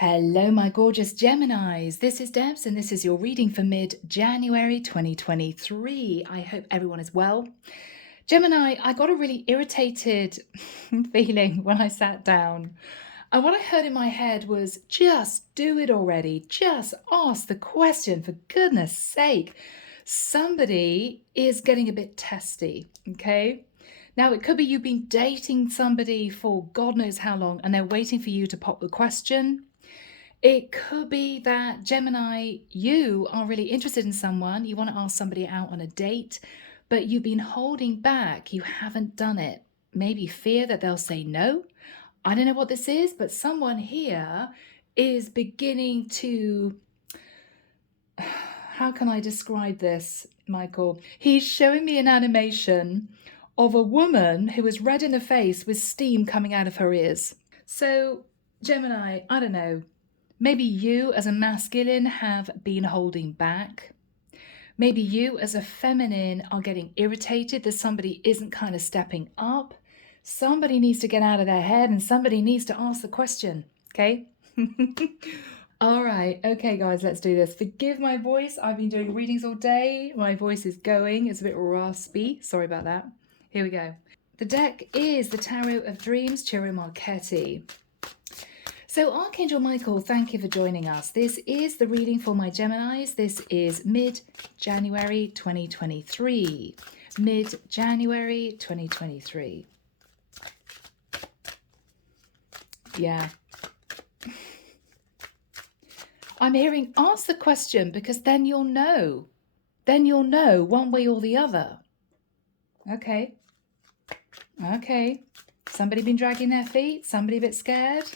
Hello, my gorgeous Geminis. This is Debs, and this is your reading for mid-January 2023. I hope everyone is well. Gemini, I got a really irritated feeling when I sat down. And what I heard in my head was, just do it already. Just ask the question, for goodness sake. Somebody is getting a bit testy, okay? Now, it could be you've been dating somebody for God knows how long, and they're waiting for you to pop the question. It could be that, Gemini, you are really interested in someone. You want to ask somebody out on a date, but you've been holding back. You haven't done it. Maybe fear that they'll say no. I don't know what this is, but someone here is beginning to... How can I describe this, Michael? He's showing me an animation of a woman who is red in the face with steam coming out of her ears. So, Gemini, I don't know. Maybe you as a masculine have been holding back. Maybe you as a feminine are getting irritated that somebody isn't kind of stepping up. Somebody needs to get out of their head and somebody needs to ask the question, okay? All right, okay, guys, let's do this. Forgive my voice. I've been doing readings all day. My voice is going. It's a bit raspy. Sorry about that. Here we go. The deck is the Tarot of Dreams, Ciro Marchetti. So Archangel Michael, thank you for joining us. This is the reading for my Geminis. This is mid-January 2023. Mid-January 2023. Yeah. I'm hearing ask the question because then you'll know. Then you'll know one way or the other. Okay. Okay. Somebody been dragging their feet? Somebody a bit scared?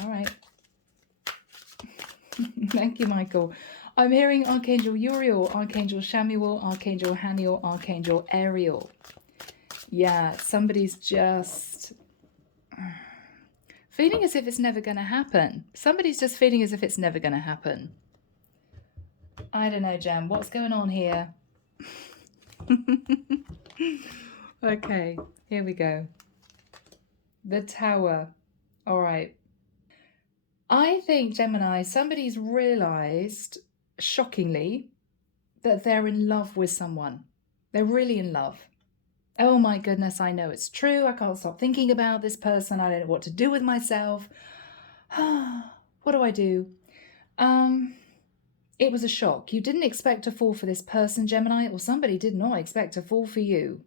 All right. Thank you, Michael. I'm hearing Archangel Uriel, Archangel Shamuel, Archangel Haniel, Archangel Ariel. Yeah, somebody's just feeling as if it's never going to happen. Somebody's just feeling as if it's never going to happen. I don't know, Gem. What's going on here? Okay, here we go. The Tower. All right. I think, Gemini, somebody's realized, shockingly, that they're in love with someone. They're really in love. Oh my goodness, I know it's true. I can't stop thinking about this person. I don't know what to do with myself. What do I do? It was a shock. You didn't expect to fall for this person, Gemini, or somebody did not expect to fall for you.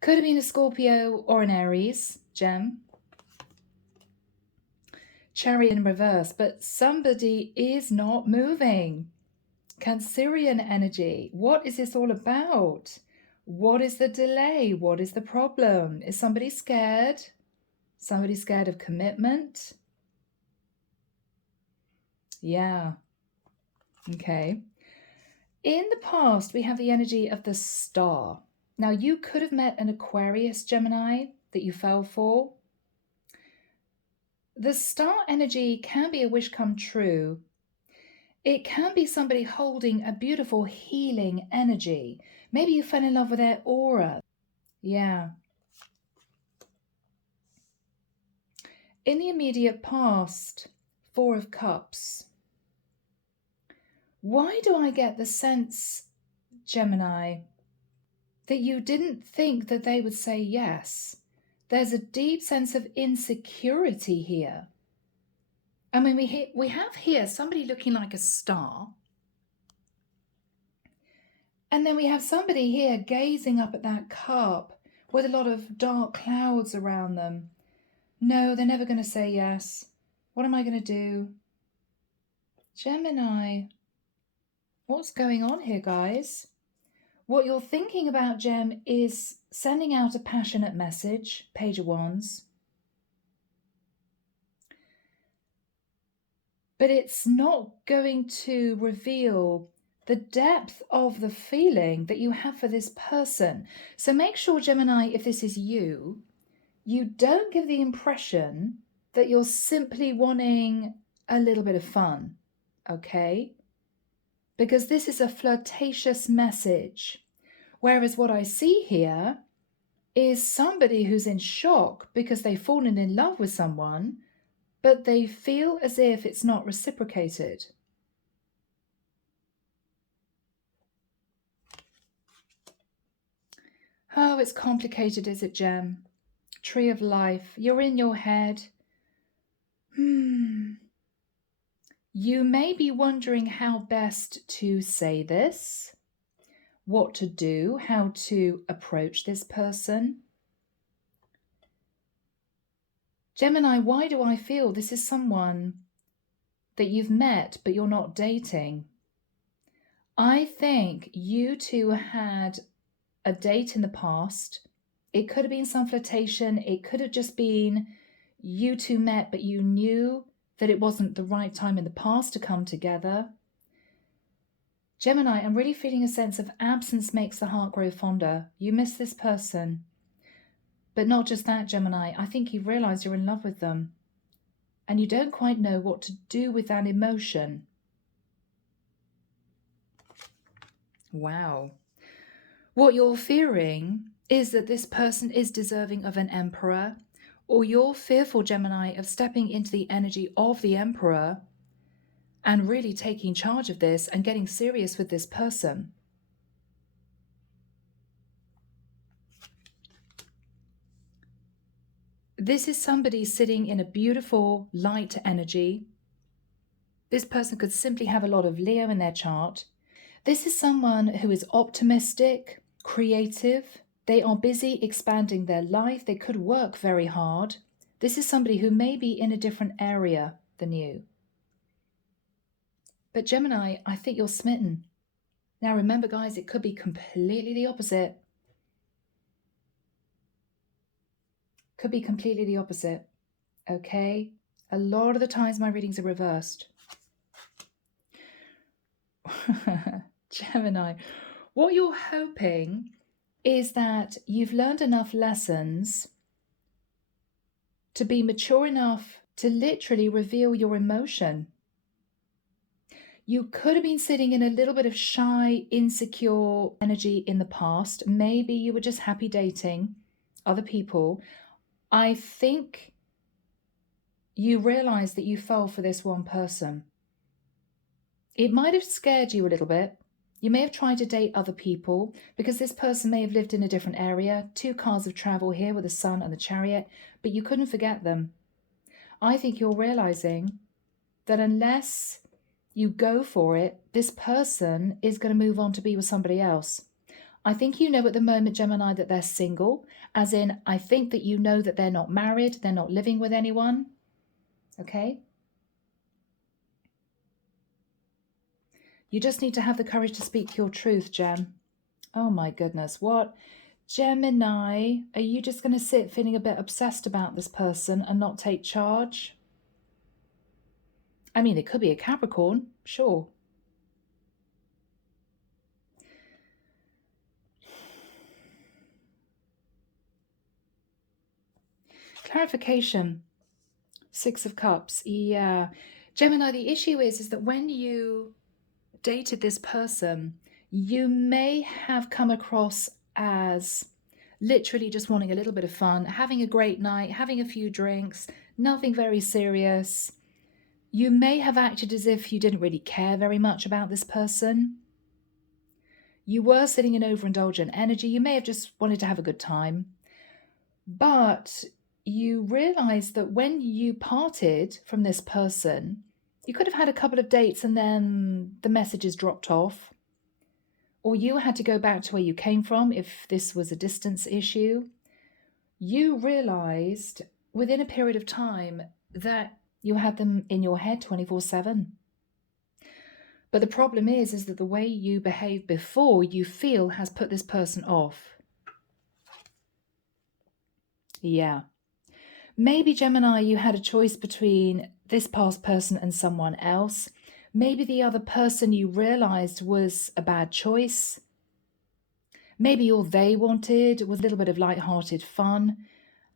Could have been a Scorpio or an Aries, Gem. Chariot in reverse, but somebody is not moving. Cancerian energy. What is this all about? What is the delay? What is the problem? Is somebody scared? Somebody scared of commitment? Yeah. Okay. In the past, we have the energy of the star. Now, you could have met an Aquarius, Gemini, that you fell for. The star energy can be a wish come true. It can be somebody holding a beautiful healing energy. Maybe you fell in love with their aura. Yeah. In the immediate past, Four of Cups. Why do I get the sense, Gemini, that you didn't think that they would say yes? There's a deep sense of insecurity here. I mean, we have here somebody looking like a star. And then we have somebody here gazing up at that cup with a lot of dark clouds around them. No, they're never going to say yes. What am I going to do? Gemini, what's going on here, guys? What you're thinking about, Gem, is sending out a passionate message, Page of Wands. But it's not going to reveal the depth of the feeling that you have for this person. So make sure, Gemini, if this is you, you don't give the impression that you're simply wanting a little bit of fun, okay? Because this is a flirtatious message. Whereas what I see here is somebody who's in shock because they've fallen in love with someone, but they feel as if it's not reciprocated. Oh, it's complicated, is it, Gem? Tree of life. You're in your head. You may be wondering how best to say this, what to do, how to approach this person. Gemini, why do I feel this is someone that you've met but you're not dating? I think you two had a date in the past. It could have been some flirtation. It could have just been you two met, but you knew that it wasn't the right time in the past to come together. Gemini, I'm really feeling a sense of absence makes the heart grow fonder. You miss this person. But not just that, Gemini. I think you've realized you're in love with them. And you don't quite know what to do with that emotion. Wow. What you're fearing is that this person is deserving of an emperor, or you're fearful, Gemini, of stepping into the energy of the emperor and really taking charge of this and getting serious with this person. This is somebody sitting in a beautiful light energy. This person could simply have a lot of Leo in their chart. This is someone who is optimistic, creative. They are busy expanding their life. They could work very hard. This is somebody who may be in a different area than you. But Gemini, I think you're smitten. Now remember, guys, it could be completely the opposite. Could be completely the opposite. Okay? A lot of the times my readings are reversed. Gemini, what you're hoping is that you've learned enough lessons to be mature enough to literally reveal your emotion. You could have been sitting in a little bit of shy, insecure energy in the past. Maybe you were just happy dating other people. I think you realized that you fell for this one person. It might have scared you a little bit. You may have tried to date other people because this person may have lived in a different area. 2 cars of travel here with the sun and the chariot, but you couldn't forget them. I think you're realizing that unless you go for it, this person is going to move on to be with somebody else. I think you know at the moment, Gemini, that they're single, as in, I think that you know that they're not married, they're not living with anyone. Okay? You just need to have the courage to speak your truth, Gem. Oh my goodness, what? Gemini, are you just going to sit feeling a bit obsessed about this person and not take charge? I mean, it could be a Capricorn, sure. Clarification. 6 of Cups. Yeah. Gemini, the issue is that when you dated this person, you may have come across as literally just wanting a little bit of fun, having a great night, having a few drinks, nothing very serious. You may have acted as if you didn't really care very much about this person. You were sitting in overindulgent energy. You may have just wanted to have a good time. But you realized that when you parted from this person, you could have had a couple of dates and then the messages dropped off. Or you had to go back to where you came from if this was a distance issue. You realized within a period of time that you had them in your head 24/7. But the problem is that the way you behaved before, you feel has put this person off. Yeah. Maybe, Gemini, you had a choice between this past person and someone else. Maybe the other person you realized was a bad choice. Maybe all they wanted was a little bit of light-hearted fun,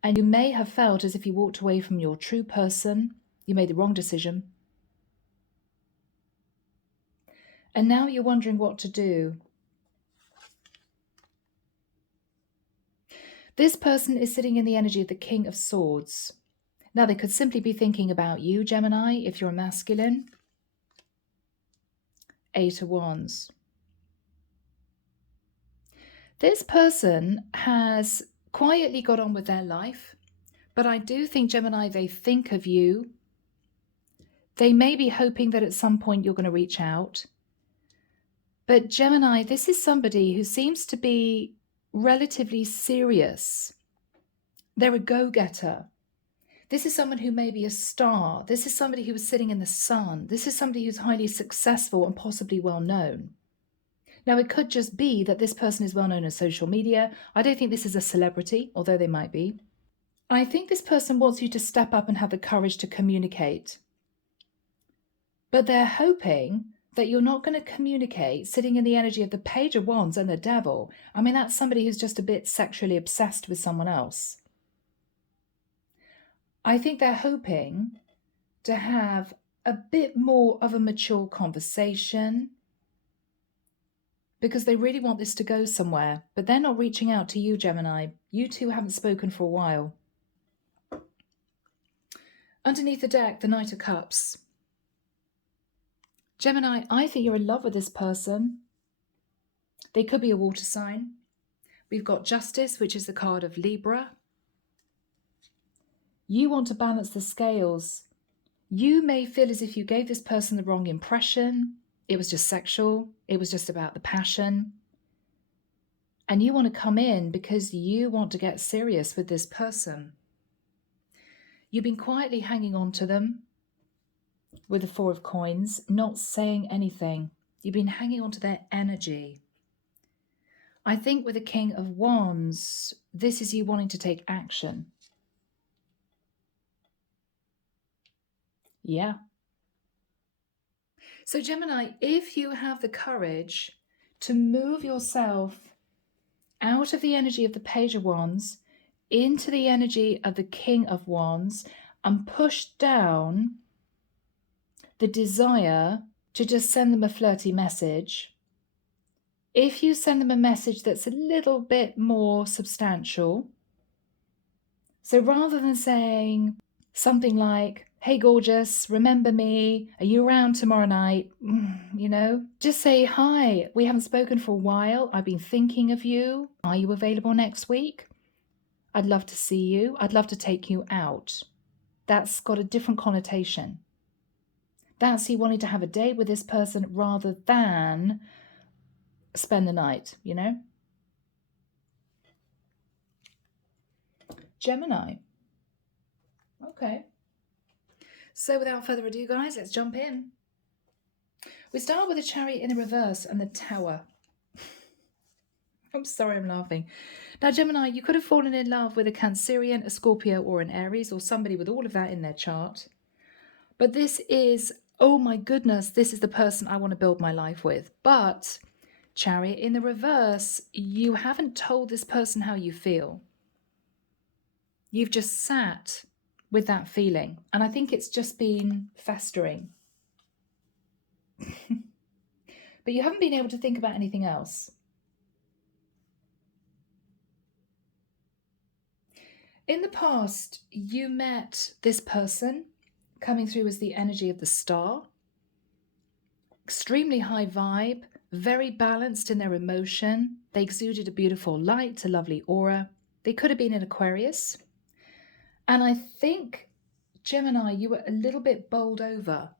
and you may have felt as if you walked away from your true person. You made the wrong decision. And now you're wondering what to do. This person is sitting in the energy of the King of Swords. Now, they could simply be thinking about you, Gemini, if you're a masculine. 8 of Wands. This person has quietly got on with their life, but I do think, Gemini, they think of you. They may be hoping that at some point you're going to reach out. But Gemini, this is somebody who seems to be relatively serious. They're a go-getter. This is someone who may be a star. This is somebody who is sitting in the sun. This is somebody who's highly successful and possibly well-known. Now, it could just be that this person is well-known on social media. I don't think this is a celebrity, although they might be. I think this person wants you to step up and have the courage to communicate. But they're hoping that you're not going to communicate sitting in the energy of the Page of Wands and the Devil. I mean, that's somebody who's just a bit sexually obsessed with someone else. I think they're hoping to have a bit more of a mature conversation because they really want this to go somewhere, but they're not reaching out to you, Gemini. You two haven't spoken for a while. Underneath the deck, the Knight of Cups. Gemini, I think you're in love with this person. They could be a water sign. We've got Justice, which is the card of Libra. You want to balance the scales. You may feel as if you gave this person the wrong impression. It was just sexual. It was just about the passion. And you want to come in because you want to get serious with this person. You've been quietly hanging on to them with the Four of Coins, not saying anything. You've been hanging on to their energy. I think with the King of Wands, this is you wanting to take action. Yeah. So Gemini, if you have the courage to move yourself out of the energy of the Page of Wands into the energy of the King of Wands and push down the desire to just send them a flirty message, if you send them a message that's a little bit more substantial, so rather than saying something like, hey, gorgeous, remember me? Are you around tomorrow night? You know, just say, hi, we haven't spoken for a while. I've been thinking of you. Are you available next week? I'd love to see you. I'd love to take you out. That's got a different connotation. That's you wanting to have a date with this person rather than spend the night, you know? Gemini. Okay. So without further ado, guys, let's jump in. We start with the Chariot in the reverse and the Tower. I'm sorry, I'm laughing. Now, Gemini, you could have fallen in love with a Cancerian, a Scorpio, or an Aries, or somebody with all of that in their chart. But this is, oh my goodness, this is the person I want to build my life with. But Chariot in the reverse, you haven't told this person how you feel. You've just sat with that feeling. And I think it's just been festering. But you haven't been able to think about anything else. In the past, you met this person coming through as the energy of the star. Extremely high vibe, very balanced in their emotion. They exuded a beautiful light, a lovely aura. They could have been an Aquarius. And I think, Gemini, you were a little bit bowled over.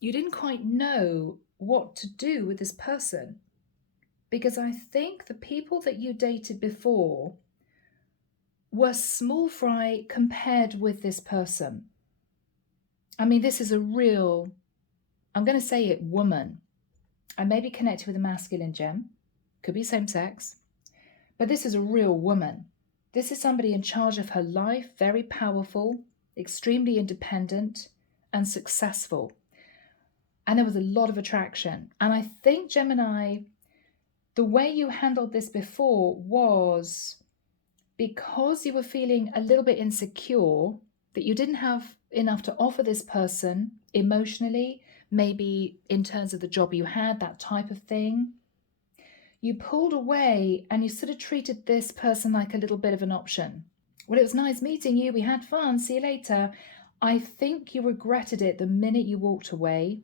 You didn't quite know what to do with this person. Because I think the people that you dated before were small fry compared with this person. I mean, this is a real, I'm going to say it, woman. I may be connected with a masculine gem. Could be same sex. But this is a real woman. This is somebody in charge of her life, very powerful, extremely independent and successful. And there was a lot of attraction. And I think, Gemini, the way you handled this before was because you were feeling a little bit insecure, that you didn't have enough to offer this person emotionally, maybe in terms of the job you had, that type of thing. You pulled away and you sort of treated this person like a little bit of an option. Well, it was nice meeting you. We had fun. See you later. I think you regretted it the minute you walked away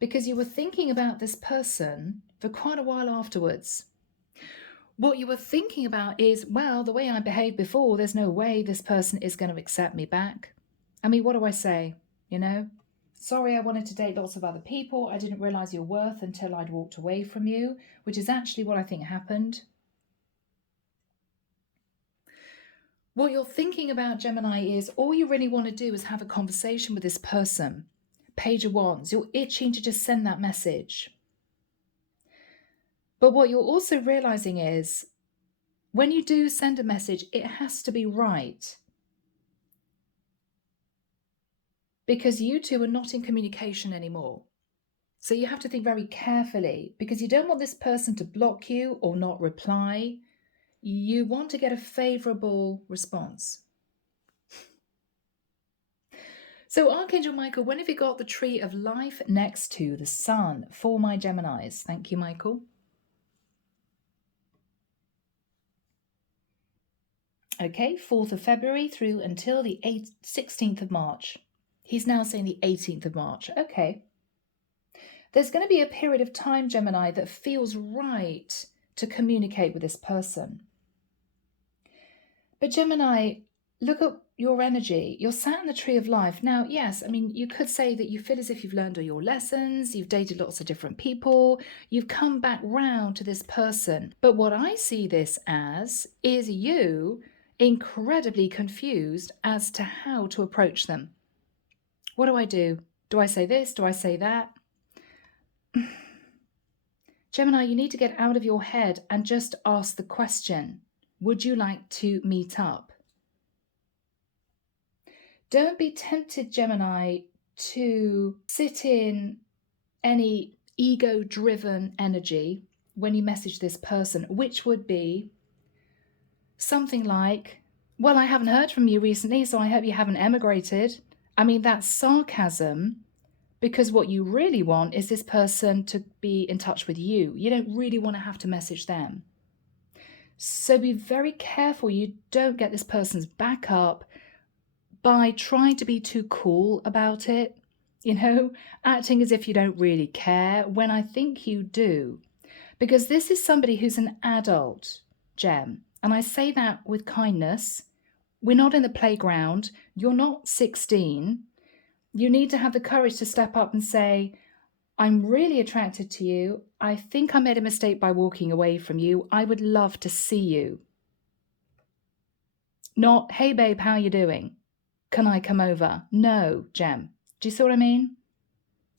because you were thinking about this person for quite a while afterwards. What you were thinking about is, well, the way I behaved before, there's no way this person is going to accept me back. I mean, what do I say? Sorry, I wanted to date lots of other people. I didn't realize your worth until I'd walked away from you, which is actually what I think happened. What you're thinking about, Gemini, is all you really want to do is have a conversation with this person. Page of Wands, you're itching to just send that message. But what you're also realizing is when you do send a message, it has to be right. Because you two are not in communication anymore. So you have to think very carefully because you don't want this person to block you or not reply. You want to get a favorable response. So Archangel Michael, when have you got the tree of life next to the sun for my Geminis? Thank you, Michael. Okay, 4th of February through until the 16th of March. He's now saying the 18th of March. Okay. There's going to be a period of time, Gemini, that feels right to communicate with this person. But Gemini, look at your energy. You're sat in the tree of life. Now, yes, I mean, you could say that you feel as if you've learned all your lessons, you've dated lots of different people, you've come back round to this person. But what I see this as is you incredibly confused as to how to approach them. What do I do? Do I say this? Do I say that? Gemini, you need to get out of your head and just ask the question, would you like to meet up? Don't be tempted, Gemini, to sit in any ego-driven energy when you message this person, which would be something like, well, I haven't heard from you recently, so I hope you haven't emigrated. I mean, that's sarcasm because what you really want is this person to be in touch with you. You don't really want to have to message them. So be very careful you don't get this person's back up by trying to be too cool about it, acting as if you don't really care when I think you do. Because this is somebody who's an adult, Gem. And I say that with kindness. We're not in the playground. You're not 16. You need to have the courage to step up and say, I'm really attracted to you. I think I made a mistake by walking away from you. I would love to see you. Not, hey babe, how you doing? Can I come over? No, Gem. Do you see what I mean?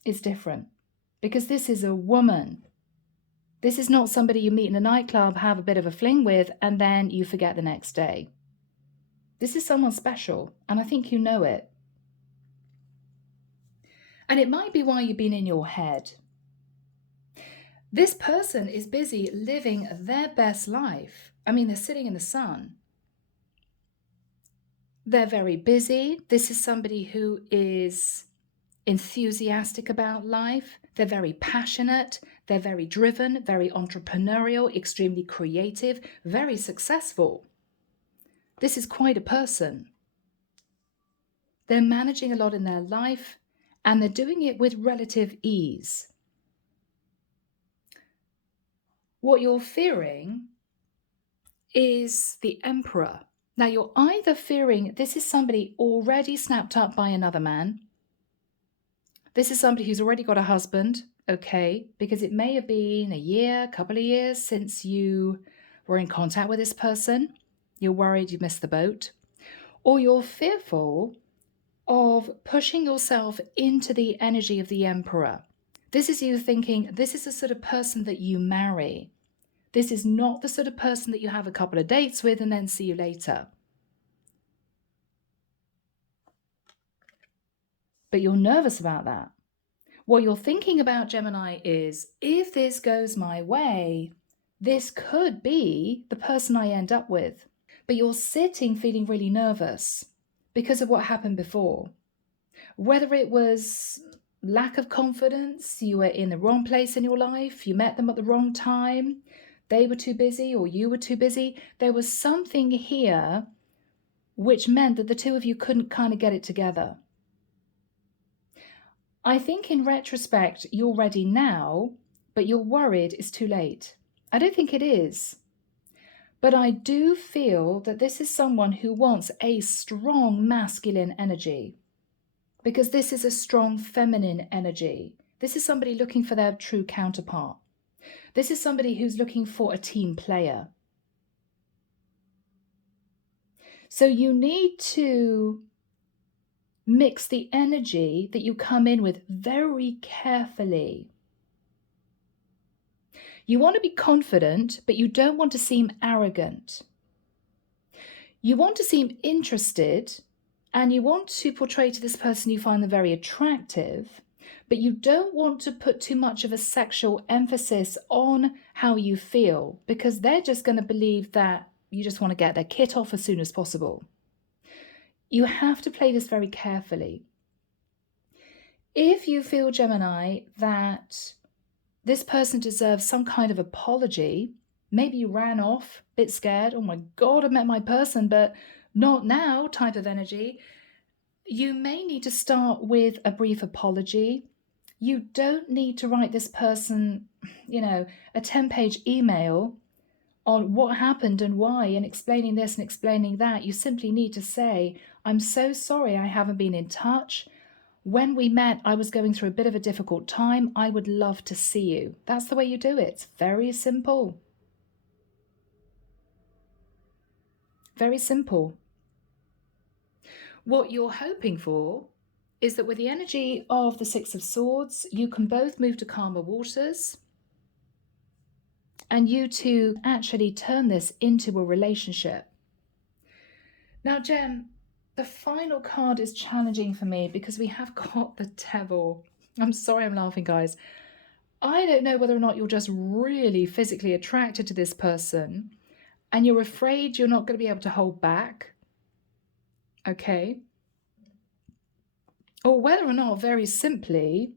It's different. Because this is a woman. This is not somebody you meet in a nightclub, have a bit of a fling with, and then you forget the next day. This is someone special, and I think you know it. And it might be why you've been in your head. This person is busy living their best life. I mean, they're sitting in the sun. They're very busy. This is somebody who is enthusiastic about life. They're very passionate. They're very driven, very entrepreneurial, extremely creative, very successful. This is quite a person. They're managing a lot in their life, and they're doing it with relative ease. What you're fearing is the Emperor. Now, you're either fearing this is somebody already snapped up by another man. This is somebody who's already got a husband, okay, because it may have been a year, a couple of years since you were in contact with this person. You're worried you missed the boat. Or you're fearful of pushing yourself into the energy of the Emperor. This is you thinking, this is the sort of person that you marry. This is not the sort of person that you have a couple of dates with and then see you later. But you're nervous about that. What you're thinking about, Gemini, is if this goes my way, this could be the person I end up with. But you're sitting feeling really nervous because of what happened before. Whether it was lack of confidence, you were in the wrong place in your life, you met them at the wrong time, they were too busy or you were too busy. There was something here which meant that the two of you couldn't kind of get it together. I think in retrospect, you're ready now, but you're worried it's too late. I don't think it is. But I do feel that this is someone who wants a strong masculine energy, because this is a strong feminine energy. This is somebody looking for their true counterpart. This is somebody who's looking for a team player. So you need to mix the energy that you come in with very carefully. You want to be confident, but you don't want to seem arrogant. You want to seem interested, and you want to portray to this person you find them very attractive, but you don't want to put too much of a sexual emphasis on how you feel, because they're just going to believe that you just want to get their kit off as soon as possible. You have to play this very carefully. If you feel, Gemini, that this person deserves some kind of apology, maybe you ran off, a bit scared, oh my God, I met my person, but not now type of energy, you may need to start with a brief apology. You don't need to write this person, a 10-page email on what happened and why, and explaining this and explaining that. You simply need to say, I'm so sorry I haven't been in touch. When we met, I was going through a bit of a difficult time. I would love to see you. That's the way you do it. It's very simple. Very simple. What you're hoping for is that with the energy of the Six of Swords, you can both move to calmer waters, and you two actually turn this into a relationship. Now, Gem, the final card is challenging for me because we have got the Devil. I'm sorry I'm laughing, guys. I don't know whether or not you're just really physically attracted to this person and you're afraid you're not going to be able to hold back. Okay. Or whether or not, very simply,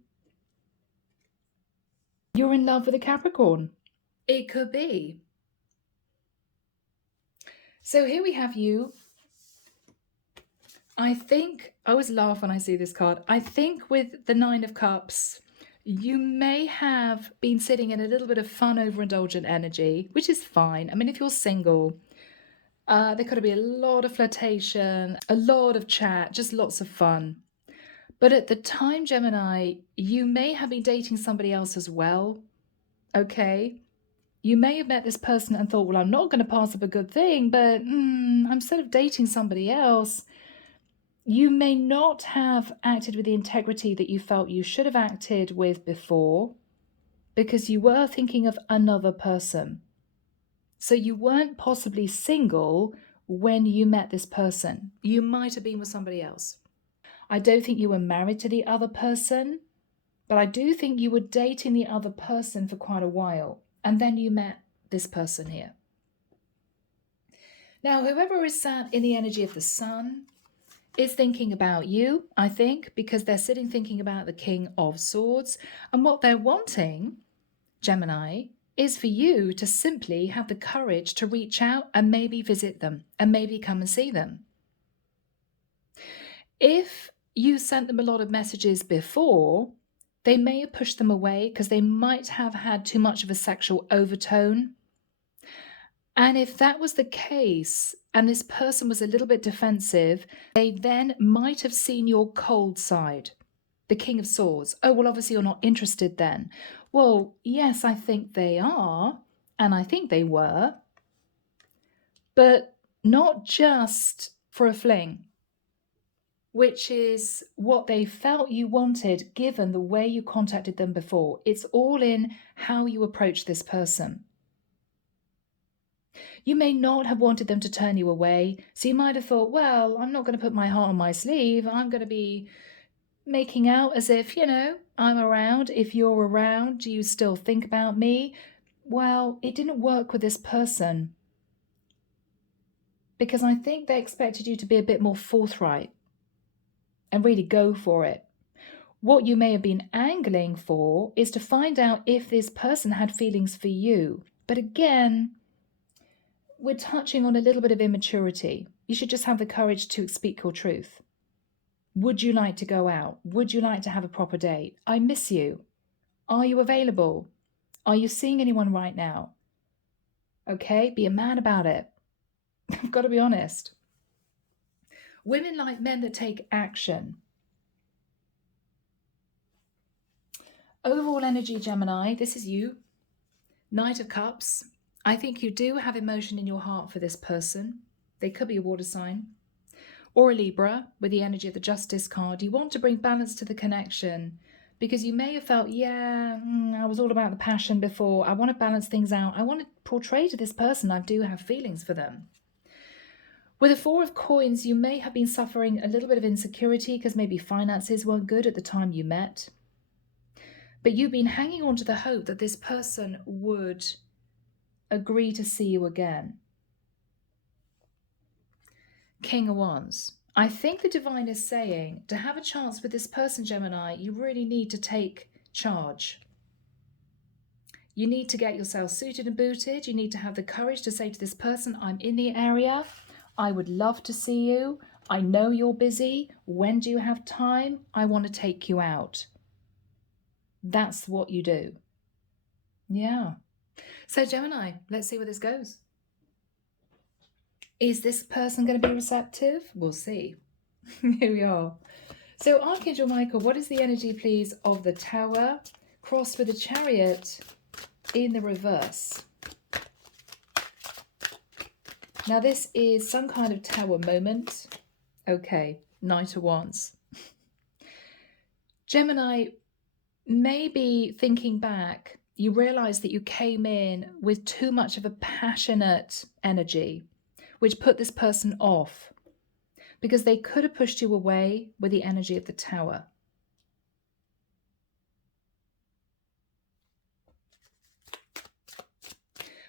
you're in love with a Capricorn. It could be. So here we have you. I think, I always laugh when I see this card. I think with the Nine of Cups, you may have been sitting in a little bit of fun overindulgent energy, which is fine. I mean, if you're single, there could be a lot of flirtation, a lot of chat, just lots of fun. But at the time, Gemini, you may have been dating somebody else as well. Okay. You may have met this person and thought, well, I'm not going to pass up a good thing, but I'm sort of dating somebody else. You may not have acted with the integrity that you felt you should have acted with before because you were thinking of another person. So you weren't possibly single when you met this person. You might have been with somebody else. I don't think you were married to the other person, but I do think you were dating the other person for quite a while. And then you met this person here. Now, whoever is sat in the energy of the Sun is thinking about you, I think, because they're sitting thinking about the King of Swords. And what they're wanting, Gemini, is for you to simply have the courage to reach out and maybe visit them and maybe come and see them. If you sent them a lot of messages before, they may have pushed them away because they might have had too much of a sexual overtone. And if that was the case, and this person was a little bit defensive, they then might have seen your cold side, the King of Swords. Oh, well, obviously you're not interested then. Well, yes, I think they are, and I think they were, but not just for a fling, which is what they felt you wanted given the way you contacted them before. It's all in how you approach this person. You may not have wanted them to turn you away, so you might have thought, well, I'm not going to put my heart on my sleeve. I'm going to be making out as if, I'm around. If you're around, do you still think about me? Well, it didn't work with this person because I think they expected you to be a bit more forthright and really go for it. What you may have been angling for is to find out if this person had feelings for you. But again, we're touching on a little bit of immaturity. You should just have the courage to speak your truth. Would you like to go out? Would you like to have a proper date? I miss you. Are you available? Are you seeing anyone right now? Okay, be a man about it. I've got to be honest. Women like men that take action. Overall energy, Gemini, this is you. Knight of Cups. I think you do have emotion in your heart for this person. They could be a water sign. Or a Libra with the energy of the Justice card. You want to bring balance to the connection because you may have felt, I was all about the passion before. I want to balance things out. I want to portray to this person I do have feelings for them. With the Four of Coins, you may have been suffering a little bit of insecurity because maybe finances weren't good at the time you met. But you've been hanging on to the hope that this person would agree to see you again. King of Wands. I think the divine is saying to have a chance with this person, Gemini, you really need to take charge. You need to get yourself suited and booted. You need to have the courage to say to this person, I'm in the area. I would love to see you. I know you're busy. When do you have time? I want to take you out. That's what you do. Yeah. So Gemini, let's see where this goes. Is this person going to be receptive? We'll see. Here we are. So Archangel Michael, what is the energy, please, of the Tower crossed with the Chariot in the reverse? Now this is some kind of Tower moment. Okay, Knight of Wands. Gemini, maybe thinking back, you realize that you came in with too much of a passionate energy, which put this person off because they could have pushed you away with the energy of the Tower.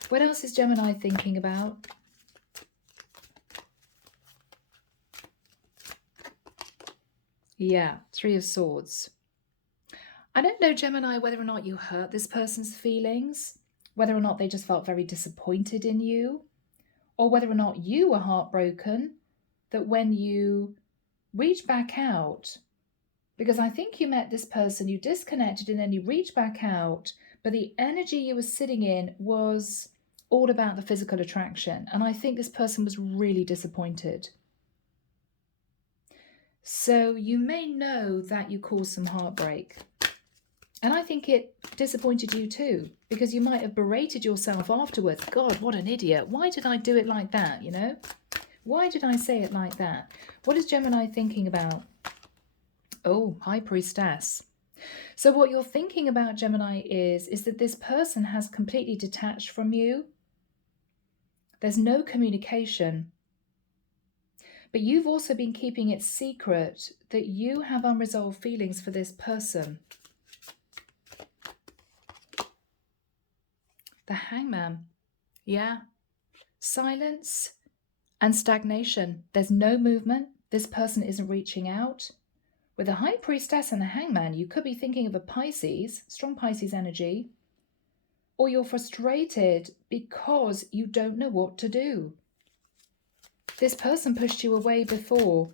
What else is Gemini thinking about? Yeah, Three of Swords. I don't know, Gemini, whether or not you hurt this person's feelings, whether or not they just felt very disappointed in you, or whether or not you were heartbroken that when you reach back out, because I think you met this person, you disconnected and then you reached back out, but the energy you were sitting in was all about the physical attraction. And I think this person was really disappointed. So you may know that you caused some heartbreak. And I think it disappointed you too, because you might have berated yourself afterwards. God, what an idiot. Why did I do it like that, you know? Why did I say it like that? What is Gemini thinking about? Oh, High Priestess. So what you're thinking about, Gemini, is that this person has completely detached from you. There's no communication. But you've also been keeping it secret that you have unresolved feelings for this person. The Hangman. Yeah. Silence and stagnation. There's no movement. This person isn't reaching out. With the High Priestess and the Hangman, you could be thinking of a Pisces, strong Pisces energy, or you're frustrated because you don't know what to do. This person pushed you away before.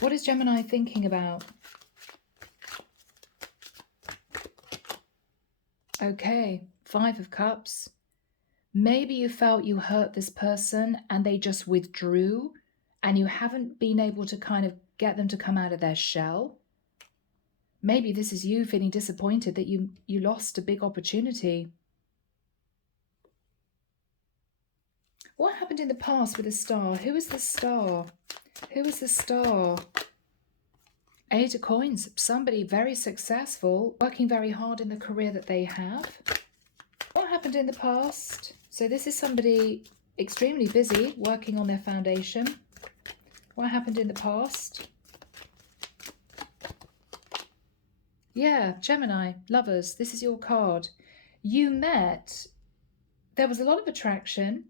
What is Gemini thinking about? Okay, Five of Cups. Maybe you felt you hurt this person and they just withdrew and you haven't been able to kind of get them to come out of their shell. Maybe this is you feeling disappointed that you lost a big opportunity. What happened in the past with the Star? Who is the Star? Who is the Star? Eight of Coins. Somebody very successful, working very hard in the career that they have. What happened in the past? So this is somebody extremely busy working on their foundation. What happened in the past? Yeah, Gemini, Lovers, this is your card. You met, there was a lot of attraction.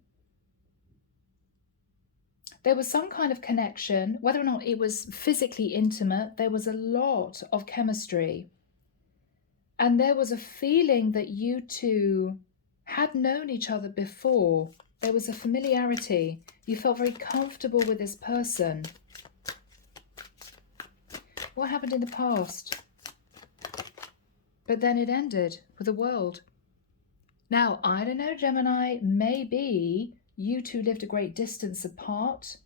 There was some kind of connection, whether or not it was physically intimate, there was a lot of chemistry. And there was a feeling that you two had known each other before. There was a familiarity. You felt very comfortable with this person. What happened in the past? But then it ended with the world. Now, I don't know, Gemini, maybe you two lived a great distance apart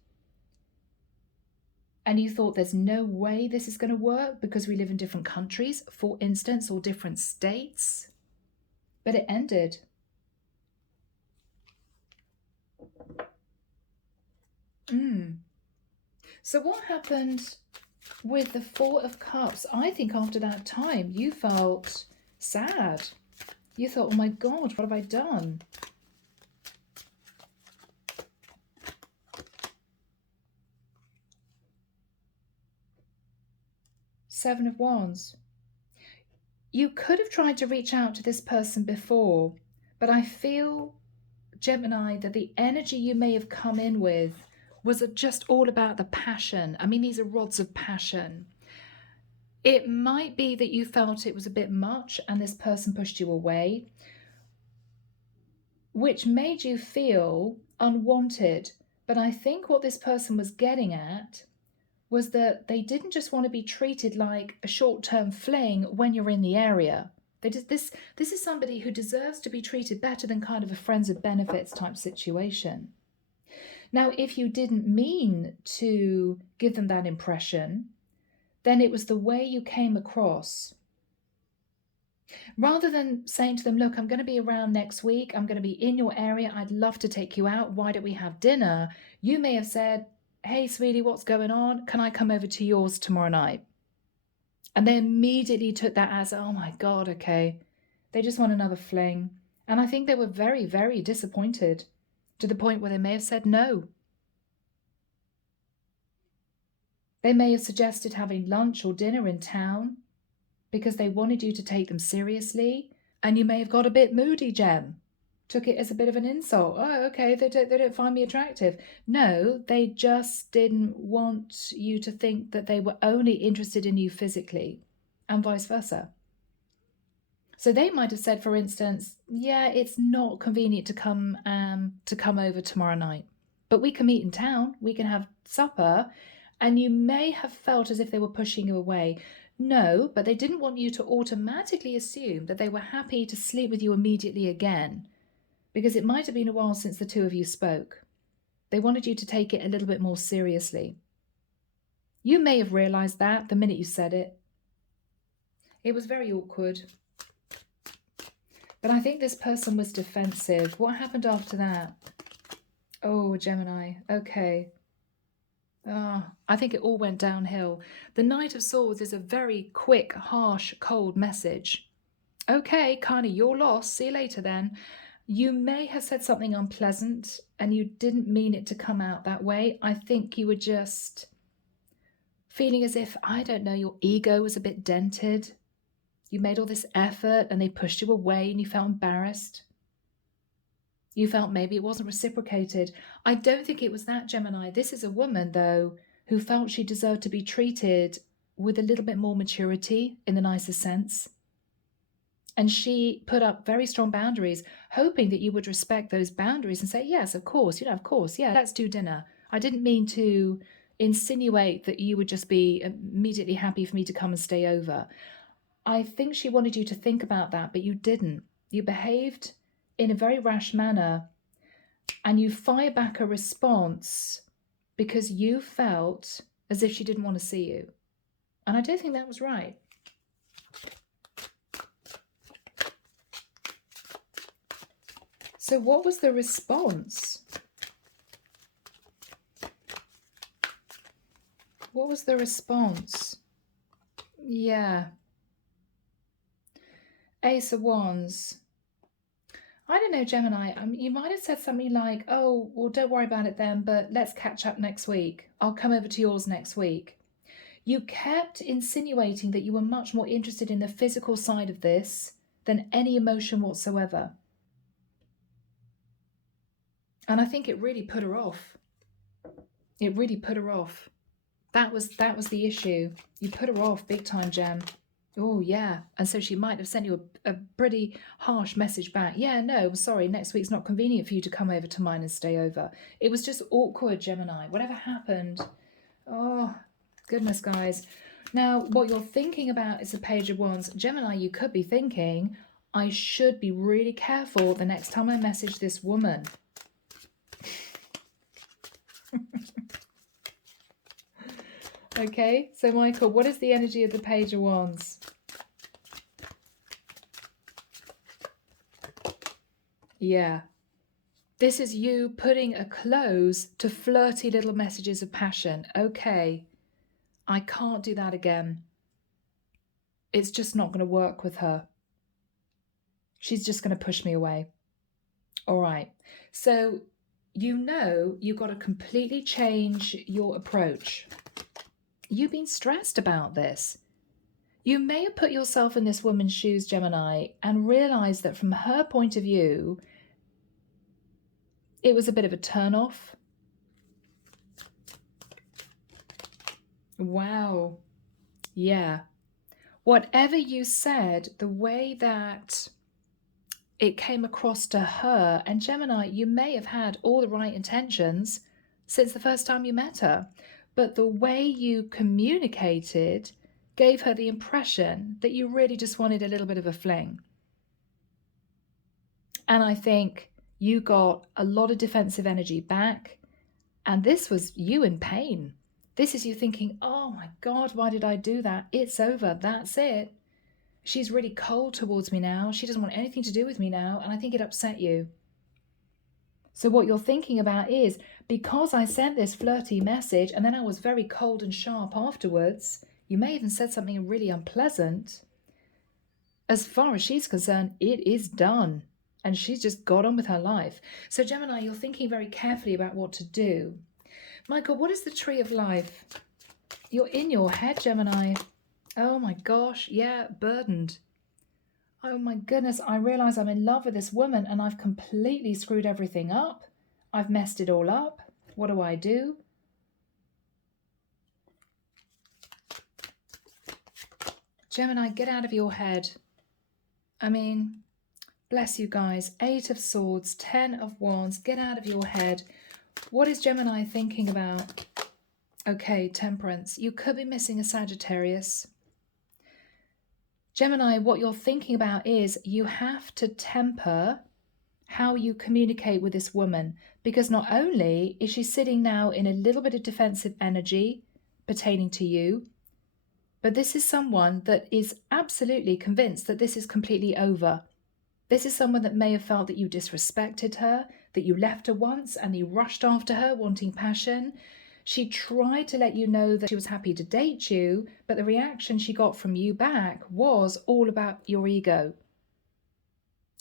and you thought there's no way this is going to work because we live in different countries, for instance, or different states. But it ended. So what happened with the Four of Cups? I think after that time, you felt sad. You thought, oh my God, what have I done? Seven of Wands. You could have tried to reach out to this person before, but I feel, Gemini, that the energy you may have come in with was just all about the passion. I mean, these are rods of passion. It might be that you felt it was a bit much and this person pushed you away, which made you feel unwanted. But I think what this person was getting at was that they didn't just want to be treated like a short-term fling when you're in the area. This is somebody who deserves to be treated better than kind of a friends with benefits type situation. Now, if you didn't mean to give them that impression, then it was the way you came across. Rather than saying to them, look, I'm going to be around next week, I'm going to be in your area, I'd love to take you out, why don't we have dinner? You may have said, hey, sweetie, what's going on? Can I come over to yours tomorrow night? And they immediately took that as, oh my God, okay. They just want another fling. And I think they were very, very disappointed to the point where they may have said no. They may have suggested having lunch or dinner in town because they wanted you to take them seriously. And you may have got a bit moody, Gem. Took it as a bit of an insult. Oh, okay, they don't find me attractive. No, they just didn't want you to think that they were only interested in you physically, and vice versa. So they might have said, for instance, yeah, it's not convenient to come over tomorrow night, but we can meet in town, we can have supper, and you may have felt as if they were pushing you away. No, but they didn't want you to automatically assume that they were happy to sleep with you immediately again, because it might have been a while since the two of you spoke. They wanted you to take it a little bit more seriously. You may have realized that the minute you said it. It was very awkward. But I think this person was defensive. What happened after that? Oh, Gemini. Okay. I think it all went downhill. The Knight of Swords is a very quick, harsh, cold message. Okay, kind of your loss. See you later then. You may have said something unpleasant and you didn't mean it to come out that way. I think you were just feeling as if, I don't know, your ego was a bit dented. You made all this effort and they pushed you away and you felt embarrassed. You felt maybe it wasn't reciprocated. I don't think it was that, Gemini. This is a woman, though, who felt she deserved to be treated with a little bit more maturity in the nicest sense. And she put up very strong boundaries, hoping that you would respect those boundaries and say, yes, of course, of course, yeah, let's do dinner. I didn't mean to insinuate that you would just be immediately happy for me to come and stay over. I think she wanted you to think about that, but you didn't. You behaved in a very rash manner and you fire back a response because you felt as if she didn't want to see you. And I don't think that was right. So what was the response? What was the response? Yeah. Ace of Wands. I don't know, Gemini. You might have said something like, oh, well, don't worry about it then, but let's catch up next week. I'll come over to yours next week. You kept insinuating that you were much more interested in the physical side of this than any emotion whatsoever. And I think it really put her off. It really put her off. That was the issue. You put her off big time, Gem. Oh, yeah. And so she might have sent you a pretty harsh message back. Yeah, no, I'm sorry. Next week's not convenient for you to come over to mine and stay over. It was just awkward, Gemini. Whatever happened. Oh, goodness, guys. Now, what you're thinking about is the Page of Wands. Gemini, you could be thinking, I should be really careful the next time I message this woman. Okay, so Michael, what is the energy of the Page of Wands? Yeah. This is you putting a close to flirty little messages of passion. Okay, I can't do that again. It's just not going to work with her. She's just going to push me away. All right. So you've got to completely change your approach. You've been stressed about this. You may have put yourself in this woman's shoes, Gemini, and realized that from her point of view, it was a bit of a turn-off. Wow. Yeah. Whatever you said, the way that it came across to her, and Gemini, you may have had all the right intentions since the first time you met her, but the way you communicated gave her the impression that you really just wanted a little bit of a fling. And I think you got a lot of defensive energy back, and this was you in pain. This is you thinking, oh my God, why did I do that? It's over. That's it. She's really cold towards me now. She doesn't want anything to do with me now. And I think it upset you. So what you're thinking about is, because I sent this flirty message and then I was very cold and sharp afterwards, you may even said something really unpleasant. As far as she's concerned, it is done. And she's just got on with her life. So Gemini, you're thinking very carefully about what to do. Michael, what is the tree of life? You're in your head, Gemini. Oh my gosh, yeah, burdened. Oh my goodness, I realize I'm in love with this woman and I've completely screwed everything up. I've messed it all up. What do I do? Gemini, get out of your head. I mean, bless you guys. 8 of Swords, 10 of Wands. Get out of your head. What is Gemini thinking about? Okay, Temperance. You could be missing a Sagittarius. Gemini, what you're thinking about is you have to temper how you communicate with this woman, because not only is she sitting now in a little bit of defensive energy pertaining to you, but this is someone that is absolutely convinced that this is completely over. This is someone that may have felt that you disrespected her, that you left her once and you rushed after her wanting passion. She tried to let you know that she was happy to date you, but the reaction she got from you back was all about your ego.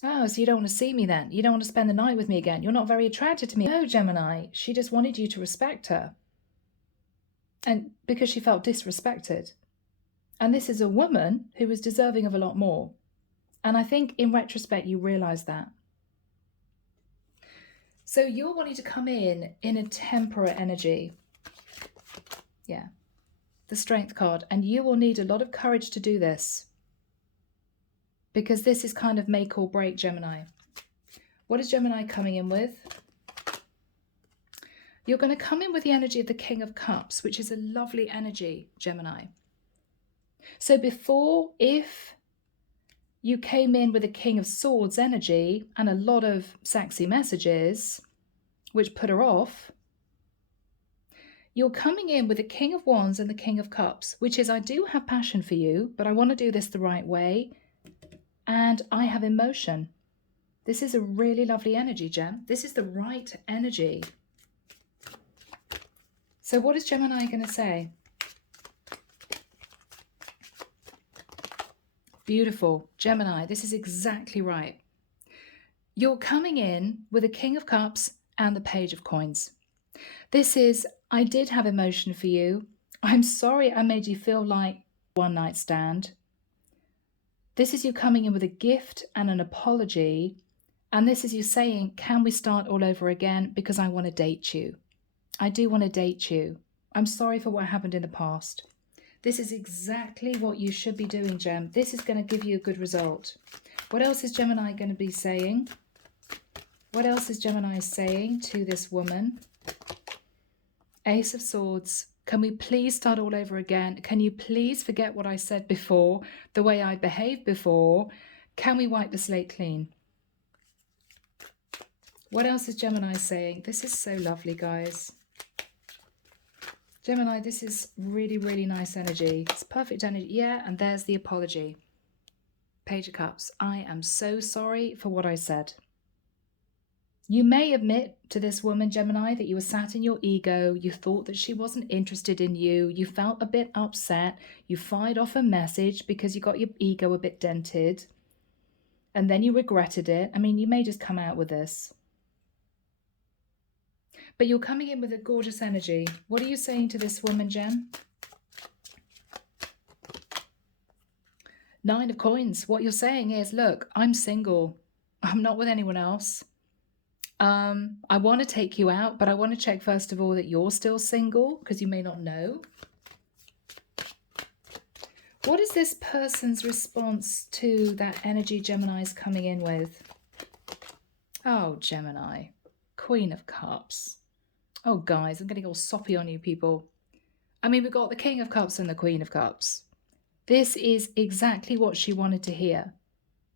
Oh, so you don't want to see me then? You don't want to spend the night with me again? You're not very attracted to me? No, Gemini. She just wanted you to respect her. And because she felt disrespected. And this is a woman who is deserving of a lot more. And I think in retrospect, you realize that. So you're wanting to come in a temperate energy. Yeah, the Strength card. And you will need a lot of courage to do this, because this is kind of make or break, Gemini. What is Gemini coming in with? You're going to come in with the energy of the King of Cups, which is a lovely energy, Gemini. So before, if you came in with a King of Swords energy and a lot of sexy messages, which put her off, you're coming in with the King of Wands and the King of Cups, which is, I do have passion for you, but I want to do this the right way. And I have emotion. This is a really lovely energy, Gem. This is the right energy. So what is Gemini going to say? Beautiful. Gemini, this is exactly right. You're coming in with a King of Cups and the Page of Coins. This is, I did have emotion for you. I'm sorry I made you feel like one night stand. This is you coming in with a gift and an apology. And this is you saying, can we start all over again? Because I want to date you. I do want to date you. I'm sorry for what happened in the past. This is exactly what you should be doing, Gem. This is going to give you a good result. What else is Gemini going to be saying? What else is Gemini saying to this woman? Ace of Swords. Can we please start all over again? Can you please forget what I said before, the way I behaved before? Can we wipe the slate clean? What else is Gemini saying? This is so lovely, guys. Gemini, this is really, really nice energy. It's perfect energy. Yeah, and there's the apology. Page of Cups. I am so sorry for what I said. You may admit to this woman, Gemini, that you were sat in your ego. You thought that she wasn't interested in you. You felt a bit upset. You fired off a message because you got your ego a bit dented. And then you regretted it. I mean, you may just come out with this. But you're coming in with a gorgeous energy. What are you saying to this woman, Gem? Nine of Coins. What you're saying is, look, I'm single. I'm not with anyone else. I want to take you out, but I want to check first of all that you're still single, because you may not know. What is this person's response to that energy Gemini's coming in with? Oh, Gemini. Queen of Cups. Oh, guys, I'm getting all soppy on you people. I mean, we've got the King of Cups and the Queen of Cups. This is exactly what she wanted to hear.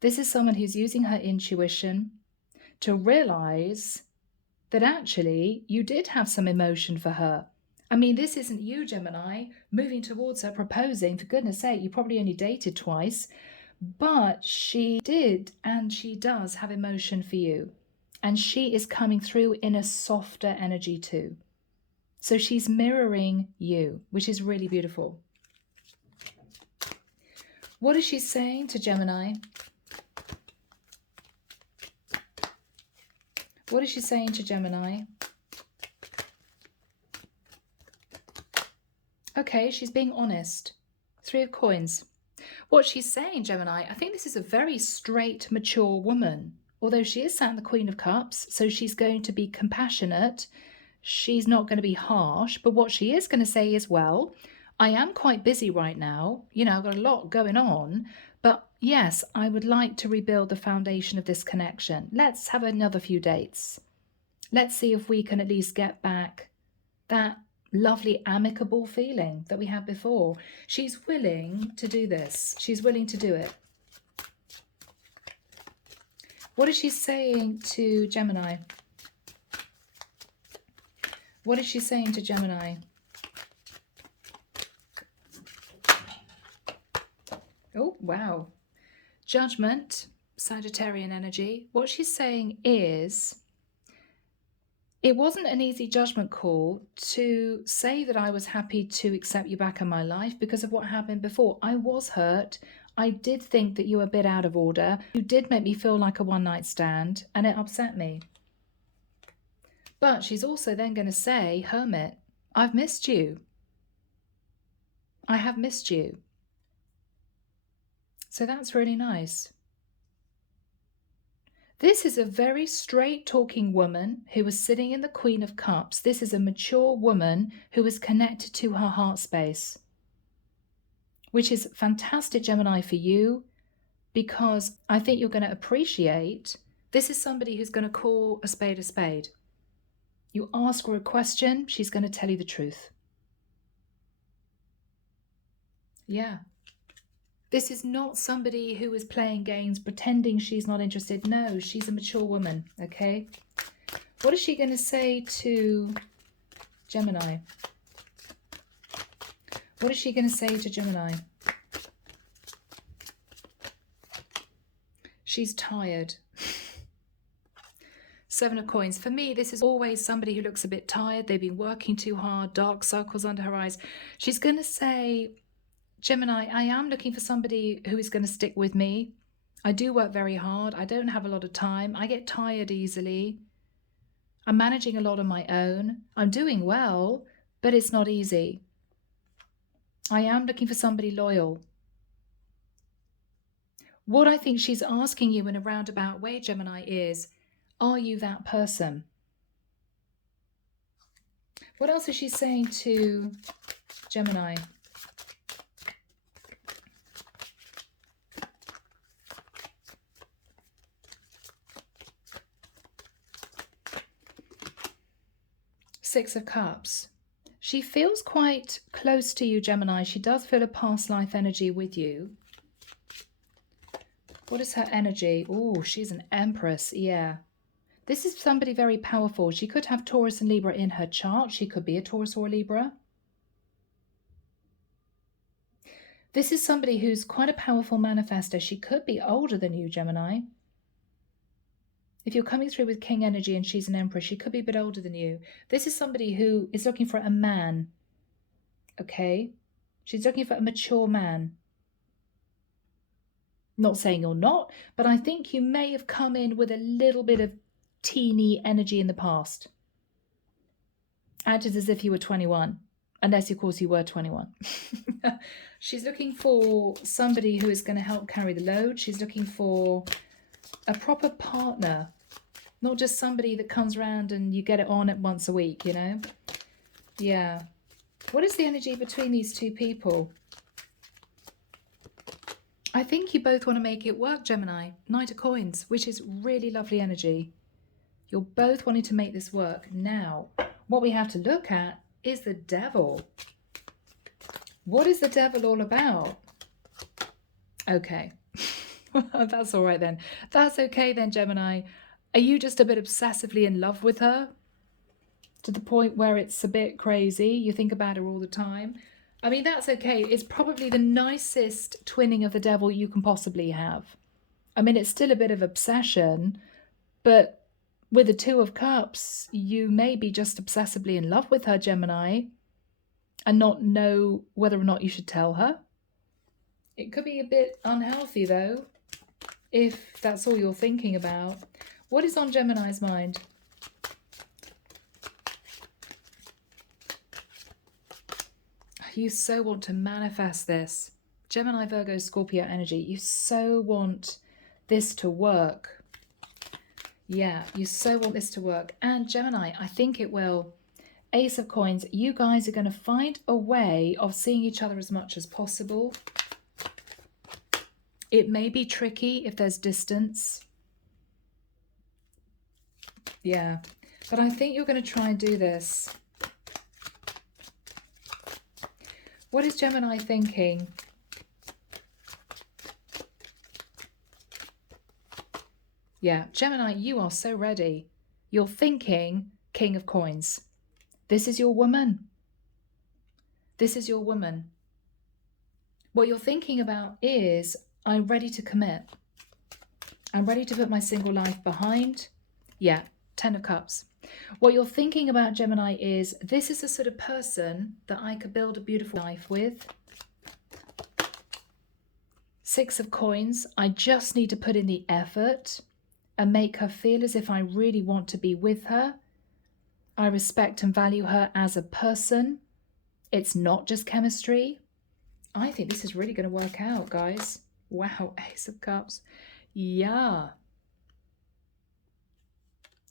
This is someone who's using her intuition to realize that actually you did have some emotion for her. I mean, this isn't you, Gemini, moving towards her, proposing. For goodness sake, you probably only dated twice, but she did and she does have emotion for you. And she is coming through in a softer energy too. So she's mirroring you, which is really beautiful. What is she saying to Gemini? What is she saying to Gemini? Okay, she's being honest. Three of Coins. What she's saying, Gemini, I think this is a very straight, mature woman. Although she is sat in the Queen of Cups, so she's going to be compassionate. She's not going to be harsh. But what she is going to say is, well, I am quite busy right now. You know, I've got a lot going on. But yes, I would like to rebuild the foundation of this connection. Let's have another few dates. Let's see if we can at least get back that lovely amicable feeling that we had before. She's willing to do this. She's willing to do it. What is she saying to Gemini? What is she saying to Gemini? Oh, wow. Judgment, Sagittarian energy. What she's saying is, it wasn't an easy judgment call to say that I was happy to accept you back in my life because of what happened before. I was hurt. I did think that you were a bit out of order. You did make me feel like a one-night stand, and it upset me. But she's also then going to say, Hermit, I've missed you. I have missed you. So that's really nice. This is a very straight-talking woman who was sitting in the Queen of Cups. This is a mature woman who is connected to her heart space, which is fantastic, Gemini, for you, because I think you're going to appreciate this is somebody who's going to call a spade a spade. You ask her a question, she's going to tell you the truth. Yeah. This is not somebody who is playing games, pretending she's not interested. No, she's a mature woman, okay? What is she going to say to Gemini? What is she going to say to Gemini? She's tired. Seven of Coins. For me, this is always somebody who looks a bit tired. They've been working too hard, dark circles under her eyes. She's going to say, Gemini, I am looking for somebody who is going to stick with me. I do work very hard. I don't have a lot of time. I get tired easily. I'm managing a lot on my own. I'm doing well, but it's not easy. I am looking for somebody loyal. What I think she's asking you in a roundabout way, Gemini, is, are you that person? What else is she saying to Gemini? Six of Cups. She feels quite close to you, Gemini. She does feel a past life energy with you. What is her energy? Oh, she's an Empress. Yeah. This is somebody very powerful. She could have Taurus and Libra in her chart. She could be a Taurus or a Libra. This is somebody who's quite a powerful manifester. She could be older than you, Gemini. If you're coming through with King energy and she's an Empress, she could be a bit older than you. This is somebody who is looking for a man. Okay? She's looking for a mature man. Not saying you're not, but I think you may have come in with a little bit of teeny energy in the past. Acted as if you were 21. Unless, of course, you were 21. She's looking for somebody who is going to help carry the load. She's looking for a proper partner. Not just somebody that comes around and you get it on at once a week, you know? Yeah. What is the energy between these two people? I think you both want to make it work, Gemini. Knight of Coins, which is really lovely energy. You're both wanting to make this work. Now, what we have to look at is the Devil. What is the Devil all about? Okay. That's all right then. That's okay then, Gemini. Are you just a bit obsessively in love with her? To the point where it's a bit crazy? You think about her all the time? I mean, that's okay. It's probably the nicest twinning of the Devil you can possibly have. I mean, it's still a bit of obsession, but with the Two of Cups, you may be just obsessively in love with her, Gemini, and not know whether or not you should tell her. It could be a bit unhealthy, though, if that's all you're thinking about. What is on Gemini's mind? You so want to manifest this. Gemini, Virgo, Scorpio energy. You so want this to work. Yeah, you so want this to work. And Gemini, I think it will. Ace of Coins, you guys are going to find a way of seeing each other as much as possible. It may be tricky if there's distance. Yeah, but I think you're going to try and do this. What is Gemini thinking? Yeah, Gemini, you are so ready. You're thinking King of Coins. This is your woman. This is your woman. What you're thinking about is, I'm ready to commit. I'm ready to put my single life behind. Yeah, 10 of Cups. What you're thinking about, Gemini, is this is the sort of person that I could build a beautiful life with. 6 of Coins. I just need to put in the effort and make her feel as if I really want to be with her. I respect and value her as a person. It's not just chemistry. I think this is really going to work out, guys. Wow, Ace of Cups. Yeah.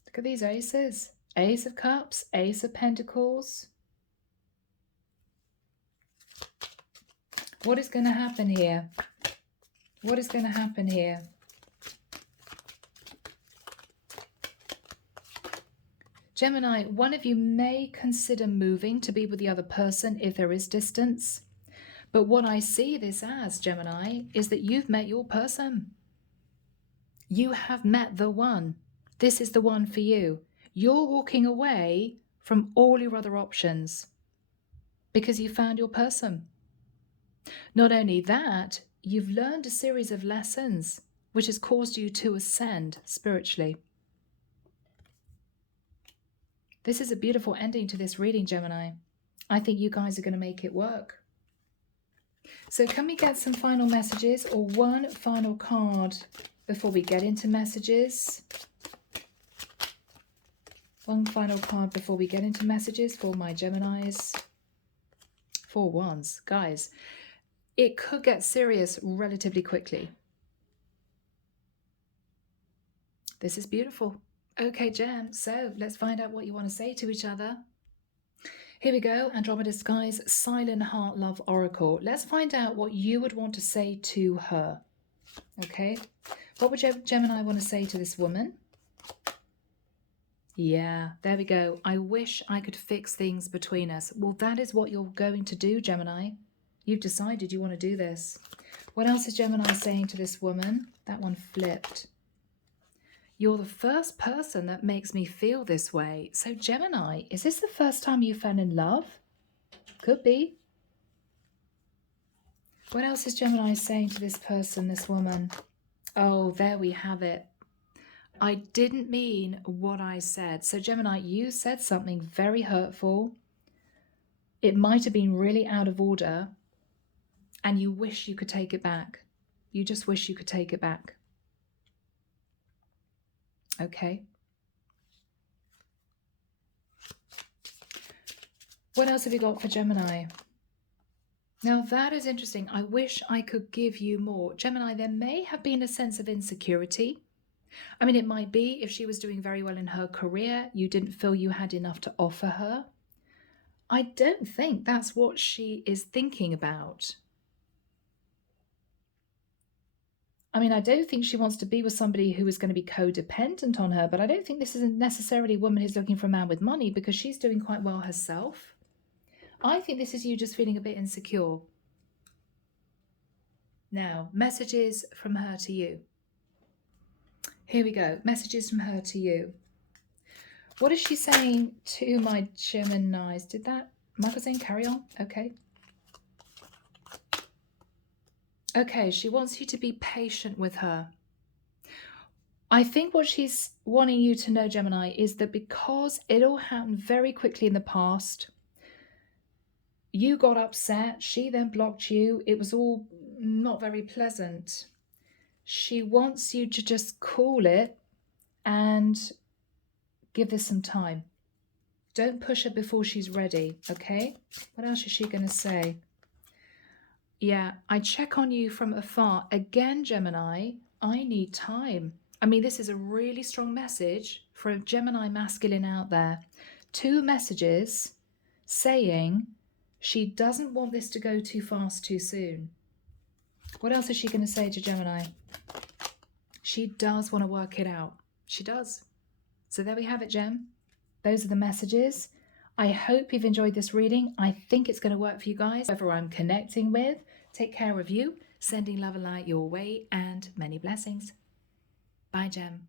Look at these aces. Ace of Cups, Ace of Pentacles. What is going to happen here? What is going to happen here? Gemini, one of you may consider moving to be with the other person if there is distance. But what I see this as, Gemini, is that you've met your person. You have met the one. This is the one for you. You're walking away from all your other options because you found your person. Not only that, you've learned a series of lessons which has caused you to ascend spiritually. This is a beautiful ending to this reading, Gemini. I think you guys are going to make it work. So can we get some final messages or one final card before we get into messages? One final card before we get into messages for my Geminis. 4 wands. Guys, it could get serious relatively quickly. This is beautiful. Okay, Gem, so let's find out what you want to say to each other. Here we go, Andromeda Skies Silent Heart Love Oracle. Let's find out what you would want to say to her. Okay, what would Gemini want to say to this woman? Yeah, there we go. I wish I could fix things between us. Well, that is what you're going to do, Gemini. You've decided you want to do this. What else is Gemini saying to this woman? That one flipped. You're the first person that makes me feel this way. So Gemini, is this the first time you fell in love? Could be. What else is Gemini saying to this person, this woman? Oh, there we have it. I didn't mean what I said. So Gemini, you said something very hurtful. It might have been really out of order, and you wish you could take it back. You just wish you could take it back. Okay. What else have you got for Gemini? Now that is interesting. I wish I could give you more. Gemini, there may have been a sense of insecurity. I mean, it might be if she was doing very well in her career, you didn't feel you had enough to offer her. I don't think that's what she is thinking about. I mean, I don't think she wants to be with somebody who is going to be codependent on her, but I don't think this isn't necessarily a woman who's looking for a man with money, because she's doing quite well herself. I think this is you just feeling a bit insecure. Now, messages from her to you. Here we go. Messages from her to you. What is she saying to my Geminis? Did that Michael saying carry on? Okay. Okay, she wants you to be patient with her. I think what she's wanting you to know, Gemini, is that because it all happened very quickly in the past, you got upset, she then blocked you, it was all not very pleasant. She wants you to just cool it and give this some time. Don't push her before she's ready, okay? What else is she going to say? Yeah, I check on you from afar. Again, Gemini, I need time. I mean, this is a really strong message for a Gemini masculine out there. 2 messages saying she doesn't want this to go too fast too soon. What else is she going to say to Gemini? She does want to work it out. She does. So there we have it, Gem. Those are the messages. I hope you've enjoyed this reading. I think it's going to work for you guys. Whoever I'm connecting with, take care of you, sending love and light your way, and many blessings. Bye, Gem.